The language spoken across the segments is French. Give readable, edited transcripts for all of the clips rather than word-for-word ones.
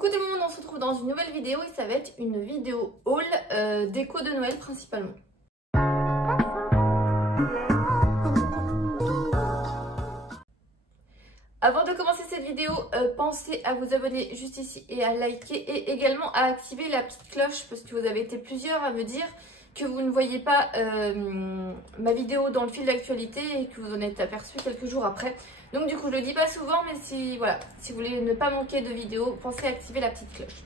Coucou tout le monde, on se retrouve dans une nouvelle vidéo et ça va être une vidéo haul déco de Noël principalement. Avant de commencer cette vidéo, pensez à vous abonner juste ici et à liker et également à activer la petite cloche parce que vous avez été plusieurs à me dire que vous ne voyez pas ma vidéo dans le fil d'actualité et que vous en êtes aperçu quelques jours après. Donc du coup je le dis pas souvent, mais si vous voulez ne pas manquer de vidéos, pensez à activer la petite cloche.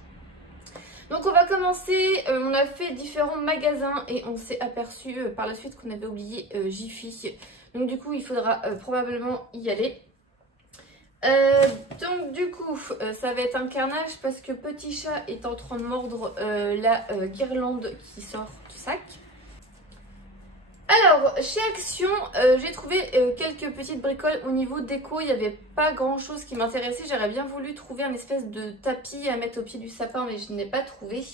Donc on va commencer, on a fait différents magasins et on s'est aperçu par la suite qu'on avait oublié Jiffy. Donc du coup il faudra probablement y aller. Donc du coup ça va être un carnage parce que Petit Chat est en train de mordre la guirlande qui sort du sac. Alors chez Action j'ai trouvé quelques petites bricoles au niveau déco. Il n'y avait pas grand chose qui m'intéressait. J'aurais bien voulu trouver un espèce de tapis à mettre au pied du sapin mais je n'ai pas trouvé.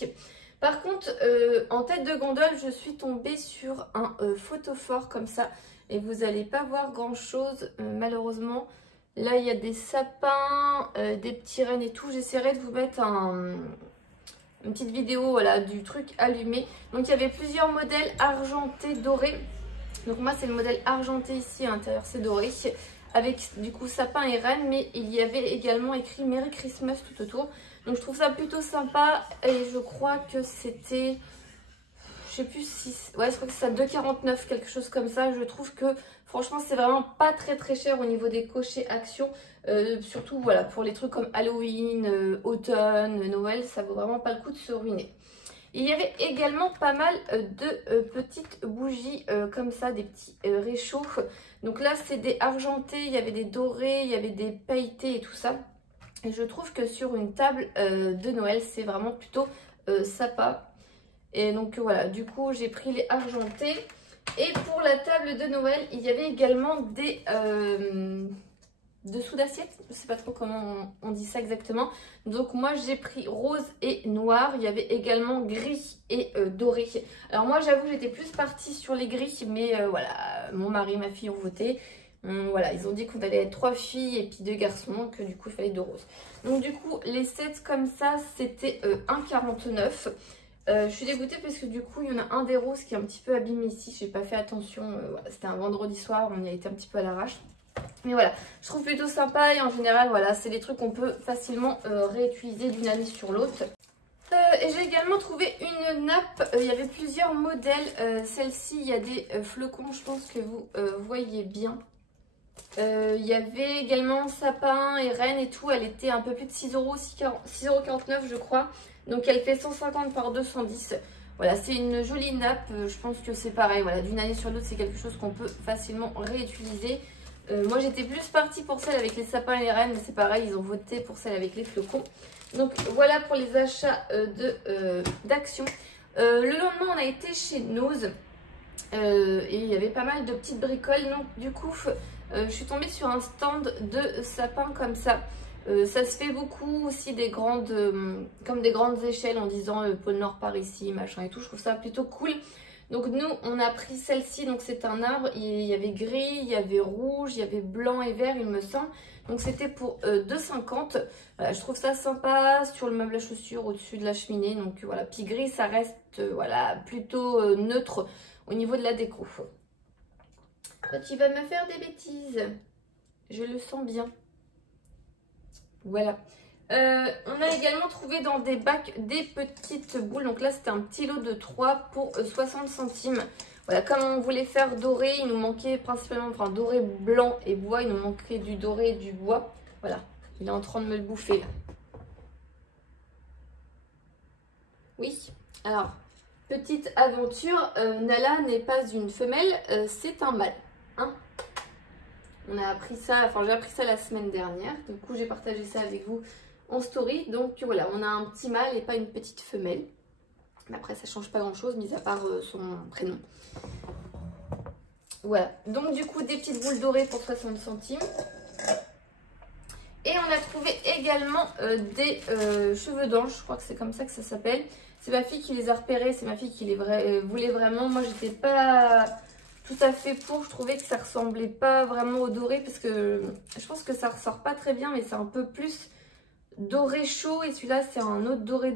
Par contre en tête de gondole je suis tombée sur un photophore comme ça et vous n'allez pas voir grand chose malheureusement. Là, il y a des sapins, des petits rennes et tout. J'essaierai de vous mettre une petite vidéo du truc allumé. Donc, il y avait plusieurs modèles argentés, dorés. Donc, moi, c'est le modèle argenté ici. À l'intérieur, c'est doré. Avec, du coup, sapin et rennes. Mais il y avait également écrit Merry Christmas tout autour. Donc, je trouve ça plutôt sympa. Et je crois que c'était... Je sais plus si... Ouais, je crois que c'est à 2,49, quelque chose comme ça. Je trouve que franchement, c'est vraiment pas très cher au niveau des cochers Action. Surtout, voilà, pour les trucs comme Halloween, automne, Noël, ça vaut vraiment pas le coup de se ruiner. Il y avait également pas mal de petites bougies comme ça, des petits réchauds. Donc là, c'est des argentés, il y avait des dorés, il y avait des pailletés et tout ça. Et je trouve que sur une table de Noël, c'est vraiment plutôt sympa. Et donc voilà, du coup j'ai pris les argentés. Et pour la table de Noël, il y avait également des dessous d'assiette. Je sais pas trop comment on dit ça exactement. Donc moi j'ai pris rose et noir. Il y avait également gris et doré. Alors moi j'avoue j'étais plus partie sur les gris. Mais voilà, mon mari et ma fille ont voté. Voilà, ils ont dit qu'on allait être 3 filles et puis 2 garçons. Que du coup il fallait 2 roses. Donc du coup les sets comme ça c'était 1,49 €. Je suis dégoûtée parce que du coup il y en a un des roses qui est un petit peu abîmé ici, j'ai pas fait attention, voilà, c'était un vendredi soir, on y a été un petit peu à l'arrache. Mais voilà, je trouve plutôt sympa et en général voilà, c'est des trucs qu'on peut facilement réutiliser d'une année sur l'autre. Et j'ai également trouvé une nappe, il y avait plusieurs modèles, celle-ci il y a des flocons, je pense que vous voyez bien. Il y avait également sapin et reine et tout, elle était un peu plus de 6 €, 6,49 € je crois. Donc elle fait 150 par 210. Voilà, c'est une jolie nappe. Je pense que c'est pareil. Voilà, d'une année sur l'autre, c'est quelque chose qu'on peut facilement réutiliser. Moi, j'étais plus partie pour celle avec les sapins et les rennes, mais c'est pareil, ils ont voté pour celle avec les flocons. Donc voilà pour les achats d'Action. Le lendemain, on a été chez Nose. Et il y avait pas mal de petites bricoles. Donc du coup, je suis tombée sur un stand de sapins comme ça. Ça se fait beaucoup aussi des grandes, comme des grandes échelles en disant pôle Nord par ici, machin et tout. Je trouve ça plutôt cool. Donc nous, on a pris celle-ci, donc c'est un arbre. Il y avait gris, il y avait rouge, il y avait blanc et vert, il me semble. Donc c'était pour 2,50 €. Voilà, je trouve ça sympa sur le meuble à chaussures au-dessus de la cheminée. Donc voilà, puis gris, ça reste voilà, plutôt neutre au niveau de la déco. Tu vas me faire des bêtises. Je le sens bien. Voilà. On a également trouvé dans des bacs des petites boules. Donc là, c'était un petit lot de 3 pour 60 centimes. Voilà, comme on voulait faire doré, il nous manquait principalement, enfin doré blanc et bois. Il nous manquait du doré et du bois. Voilà, il est en train de me le bouffer là. Oui, alors, petite aventure. Nala n'est pas une femelle, c'est un mâle. Hein? On a appris ça, enfin j'ai appris ça la semaine dernière. Du coup, j'ai partagé ça avec vous en story. Donc voilà, on a un petit mâle et pas une petite femelle. Mais après, ça change pas grand chose, mis à part son prénom. Voilà, donc du coup, des petites boules dorées pour 60 centimes. Et on a trouvé également des cheveux d'ange, je crois que c'est comme ça que ça s'appelle. C'est ma fille qui les a repérés, c'est ma fille qui les voulait vraiment. Moi, j'étais pas tout à fait pour, je trouvais que ça ressemblait pas vraiment au doré parce que je pense que ça ressort pas très bien, mais c'est un peu plus doré chaud et celui-là c'est un autre doré.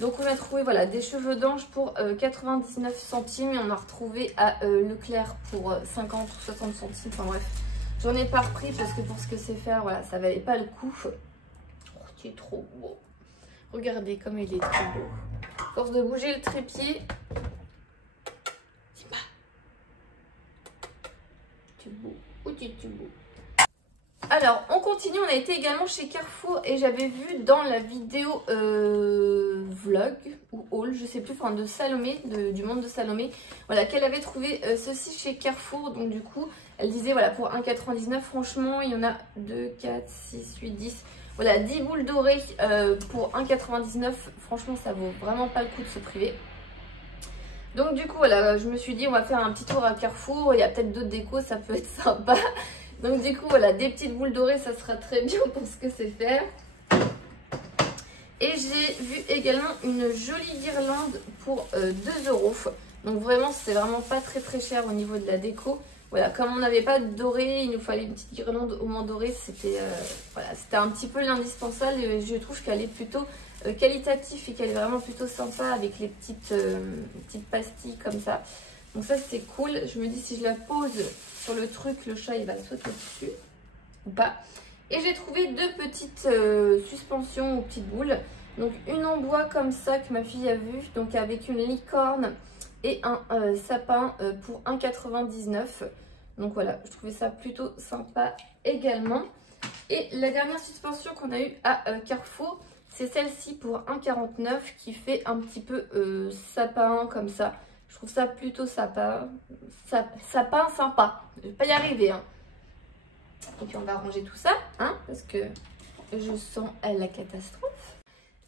Donc on a trouvé voilà, des cheveux d'ange pour 99 centimes et on a retrouvé à Leclerc pour 50 ou 60 centimes. Enfin bref, j'en ai pas repris parce que pour ce que c'est faire, voilà, ça valait pas le coup. Oh, tu es trop beau. Regardez comme il est trop beau. À force de bouger le trépied. Dis-moi. Tu es beau. Où tu es beau? Alors, on continue, on a été également chez Carrefour et j'avais vu dans la vidéo vlog ou haul, je sais plus, enfin de Salomé, du monde de Salomé, voilà, qu'elle avait trouvé ceci chez Carrefour. Donc du coup, elle disait, voilà, pour 1,99 €, franchement, il y en a 2, 4, 6, 8, 10, voilà, 10 boules dorées pour 1,99 €. Franchement, ça vaut vraiment pas le coup de se priver. Donc du coup, voilà, je me suis dit, on va faire un petit tour à Carrefour, il y a peut-être d'autres décos, ça peut être sympa. Donc du coup, voilà, des petites boules dorées, ça sera très bien pour ce que c'est faire. Et j'ai vu également une jolie guirlande pour 2 €. Donc vraiment, c'est vraiment pas très cher au niveau de la déco. Voilà, comme on n'avait pas de doré, il nous fallait une petite guirlande au moins dorée. C'était voilà, c'était un petit peu l'indispensable et je trouve qu'elle est plutôt qualitative et qu'elle est vraiment plutôt sympa avec les petites pastilles comme ça. Donc ça c'est cool. Je me dis si je la pose sur le truc, le chat il va sauter dessus ou pas. Et j'ai trouvé deux petites suspensions aux petites boules. Donc une en bois comme ça que ma fille a vu, donc avec une licorne et un sapin pour 1,99 €. Donc voilà, je trouvais ça plutôt sympa également. Et la dernière suspension qu'on a eue à Carrefour, c'est celle-ci pour 1,49 € qui fait un petit peu sapin comme ça. Je trouve ça plutôt sapin sympa. Je vais pas y arriver. Hein. Et puis on va ranger tout ça, hein, parce que je sens la catastrophe.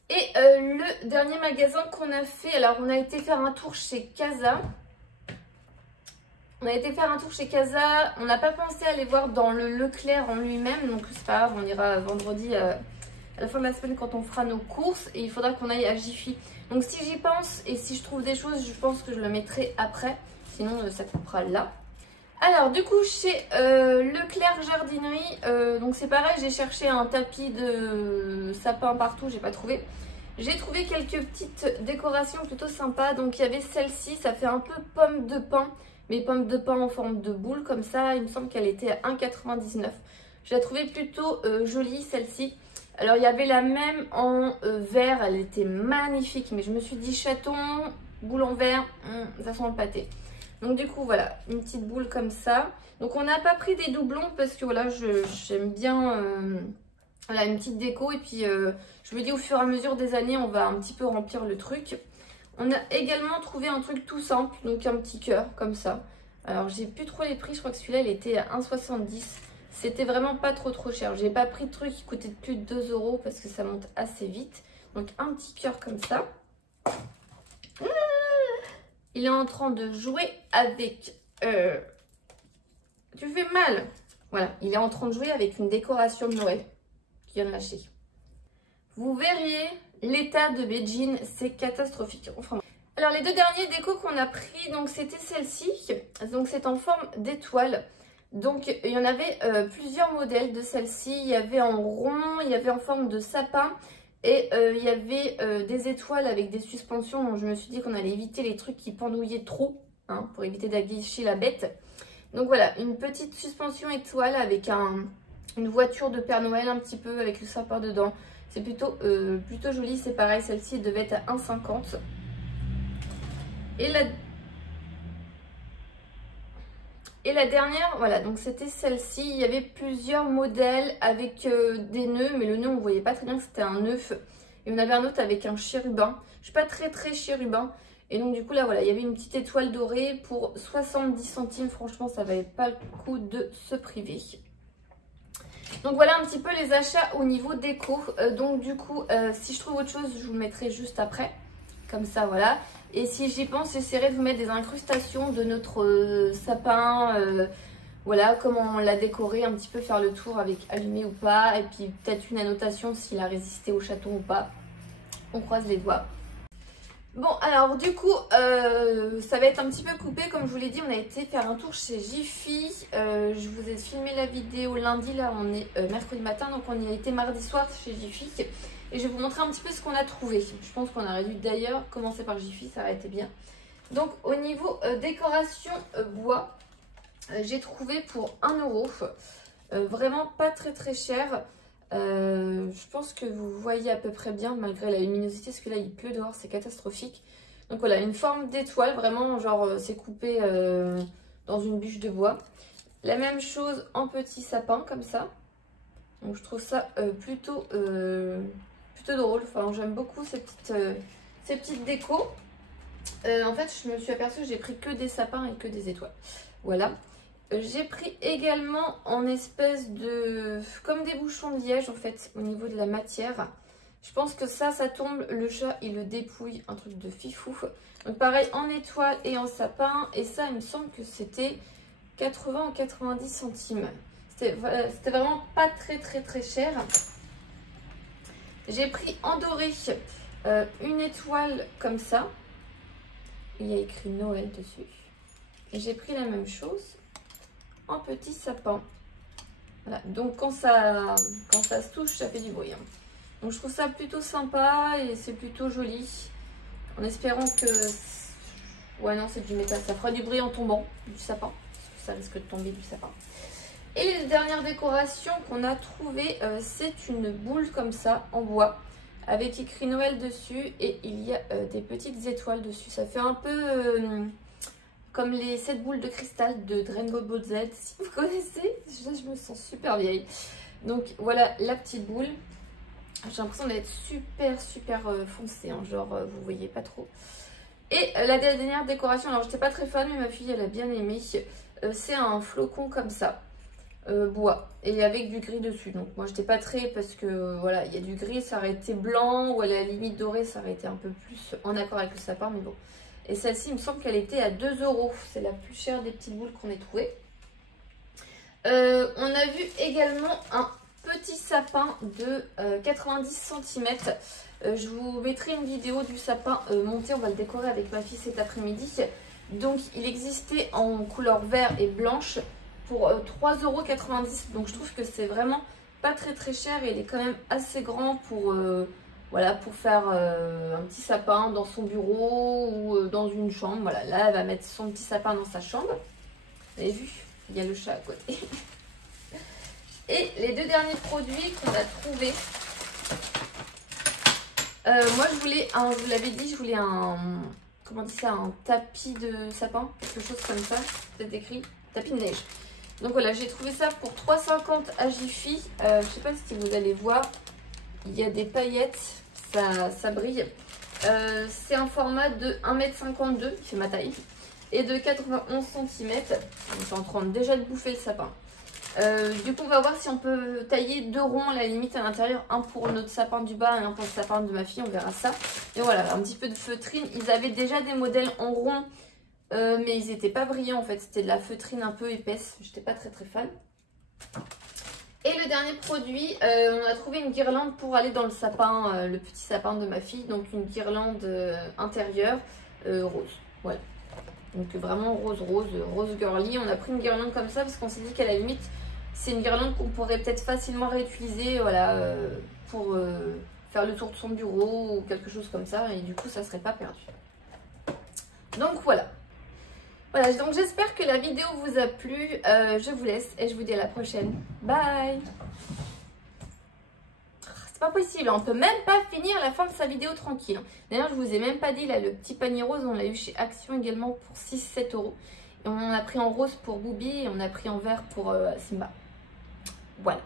Et le dernier magasin qu'on a fait, alors on a été faire un tour chez Casa. On n'a pas pensé aller voir dans le Leclerc en lui-même, donc c'est pas grave, on ira vendredi à la fin de la semaine quand on fera nos courses et il faudra qu'on aille à Jiffy. Donc si j'y pense et si je trouve des choses, je pense que je le mettrai après, sinon ça coupera là. Alors du coup chez Leclerc jardinerie, donc c'est pareil, j'ai cherché un tapis de sapin partout, j'ai pas trouvé. J'ai trouvé quelques petites décorations plutôt sympas, donc il y avait celle-ci, ça fait un peu pomme de pin, mais pomme de pin en forme de boule comme ça, il me semble qu'elle était à 1,99 €. Je la trouvais plutôt jolie celle-ci. Alors il y avait la même en verre, elle était magnifique, mais je me suis dit chaton, boule en verre, ça sent le pâté. Donc du coup voilà, une petite boule comme ça. Donc on n'a pas pris des doublons parce que voilà, j'aime bien voilà, une petite déco. Et puis je me dis au fur et à mesure des années, on va un petit peu remplir le truc. On a également trouvé un truc tout simple, donc un petit cœur comme ça. Alors j'ai plus trop les prix, je crois que celui-là il était à 1,70 €. C'était vraiment pas trop cher. J'ai pas pris de truc qui coûtait plus de 2 € parce que ça monte assez vite. Donc un petit cœur comme ça. Il est en train de jouer avec... Tu fais mal. Voilà, il est en train de jouer avec une décoration de Noël qui vient de lâcher. Vous verriez l'état de Beijing, c'est catastrophique. Enfin, alors les deux derniers décos qu'on a pris, donc c'était celle-ci. Donc c'est en forme d'étoile. Donc il y en avait plusieurs modèles de celle-ci. Il y avait en rond, il y avait en forme de sapin. Et il y avait des étoiles avec des suspensions. Donc je me suis dit qu'on allait éviter les trucs qui pendouillaient trop, hein, pour éviter d'aguicher la bête. Donc voilà, une petite suspension étoile avec une voiture de Père Noël un petit peu avec le sapin dedans. C'est plutôt joli, c'est pareil, celle-ci devait être à 1,50 €. Et la dernière, voilà, donc c'était celle-ci. Il y avait plusieurs modèles avec des nœuds, mais le nœud, on ne voyait pas très bien que c'était un nœud. Et on avait un autre avec un chérubin. Je suis pas très chérubin. Et donc du coup, là, voilà, il y avait une petite étoile dorée pour 70 centimes. Franchement, ça valait pas le coup de se priver. Donc voilà un petit peu les achats au niveau déco. Donc du coup, si je trouve autre chose, je vous le mettrai juste après. Comme ça, voilà. Et si j'y pense, j'essaierai de vous mettre des incrustations de notre sapin. Voilà, comment on l'a décoré, un petit peu faire le tour avec allumé ou pas. Et puis peut-être une annotation s'il a résisté au chaton ou pas. On croise les doigts. Bon, alors du coup, ça va être un petit peu coupé. Comme je vous l'ai dit, on a été faire un tour chez Jiffy. Je vous ai filmé la vidéo lundi, là on est mercredi matin. Donc on y a été mardi soir chez Jiffy. Et je vais vous montrer un petit peu ce qu'on a trouvé. Je pense qu'on aurait dû d'ailleurs commencer par Jiffy, ça aurait été bien. Donc au niveau décoration bois, j'ai trouvé pour 1 €. Vraiment pas très cher. Je pense que vous voyez à peu près bien malgré la luminosité, parce que là il pleut dehors, c'est catastrophique. Donc voilà, une forme d'étoile, vraiment genre c'est coupé dans une bûche de bois. La même chose en petit sapin comme ça. Donc je trouve ça plutôt drôle. Enfin, j'aime beaucoup ces petites décos. En fait, je me suis aperçue que j'ai pris que des sapins et que des étoiles. Voilà. J'ai pris également en espèce de... comme des bouchons de liège en fait, au niveau de la matière. Je pense que ça tombe, le chat il le dépouille, un truc de fifou. Donc pareil en étoile et en sapin. Et ça, il me semble que c'était 80 ou 90 centimes. C'était vraiment pas très cher. J'ai pris en doré une étoile comme ça. Il y a écrit Noël dessus. Et j'ai pris la même chose en petit sapin. Voilà. Donc quand ça se touche, ça fait du bruit. Hein. Donc je trouve ça plutôt sympa et c'est plutôt joli. En espérant que... ouais non, c'est du métal. Ça fera du bruit en tombant du sapin. Parce que ça risque de tomber du sapin. Et les dernières décorations qu'on a trouvées, c'est une boule comme ça en bois. Avec écrit Noël dessus et il y a des petites étoiles dessus. Ça fait un peu comme les 7 boules de cristal de Dragon Ball Z, si vous connaissez. Là, je me sens super vieille. Donc voilà la petite boule. J'ai l'impression d'être super foncée, hein, genre vous voyez pas trop. Et la dernière décoration, alors j'étais pas très fan mais ma fille elle a bien aimé. C'est un flocon comme ça. Bois et avec du gris dessus, donc moi j'étais pas très, parce que voilà il y a du gris, ça aurait été blanc ou à la limite doré, ça aurait été un peu plus en accord avec le sapin, mais bon. Et celle-ci il me semble qu'elle était à 2 €, c'est la plus chère des petites boules qu'on ait trouvées. On a vu également un petit sapin de 90 cm. Je vous mettrai une vidéo du sapin monté, on va le décorer avec ma fille cet après-midi. Donc il existait en couleur vert et blanche pour 3,90 €. Donc je trouve que c'est vraiment pas très cher et il est quand même assez grand pour, voilà, pour faire un petit sapin dans son bureau ou dans une chambre. Voilà, là elle va mettre son petit sapin dans sa chambre. Vous avez vu, il y a le chat à côté. Et les deux derniers produits qu'on a trouvés. Moi je voulais, je vous l'avais dit, je voulais comment on dit ça, un tapis de sapin, quelque chose comme ça, peut-être écrit, tapis de neige. Donc voilà, j'ai trouvé ça pour 3,50 € à Jiffy. Je sais pas si vous allez voir, il y a des paillettes, ça brille. C'est un format de 1,52 m, qui fait ma taille, et de 91 cm. On est en train déjà de bouffer le sapin. Du coup, on va voir si on peut tailler 2 ronds à la limite à l'intérieur, un pour notre sapin du bas et un pour le sapin de ma fille, on verra ça. Et voilà, un petit peu de feutrine. Ils avaient déjà des modèles en rond. Mais ils n'étaient pas brillants en fait, c'était de la feutrine un peu épaisse, j'étais pas très fan. Et le dernier produit, on a trouvé une guirlande pour aller dans le sapin, le petit sapin de ma fille. Donc une guirlande intérieure rose, voilà. Donc vraiment rose girly. On a pris une guirlande comme ça parce qu'on s'est dit qu'à la limite, c'est une guirlande qu'on pourrait peut-être facilement réutiliser, voilà, pour faire le tour de son bureau ou quelque chose comme ça. Et du coup, ça serait pas perdu. Donc voilà. Voilà, donc j'espère que la vidéo vous a plu. Je vous laisse et je vous dis à la prochaine. Bye. C'est pas possible, on peut même pas finir la fin de sa vidéo tranquille. D'ailleurs, je vous ai même pas dit, là, le petit panier rose, on l'a eu chez Action également pour 6-7 €. Et on a pris en rose pour Booby et on a pris en vert pour Simba. Voilà.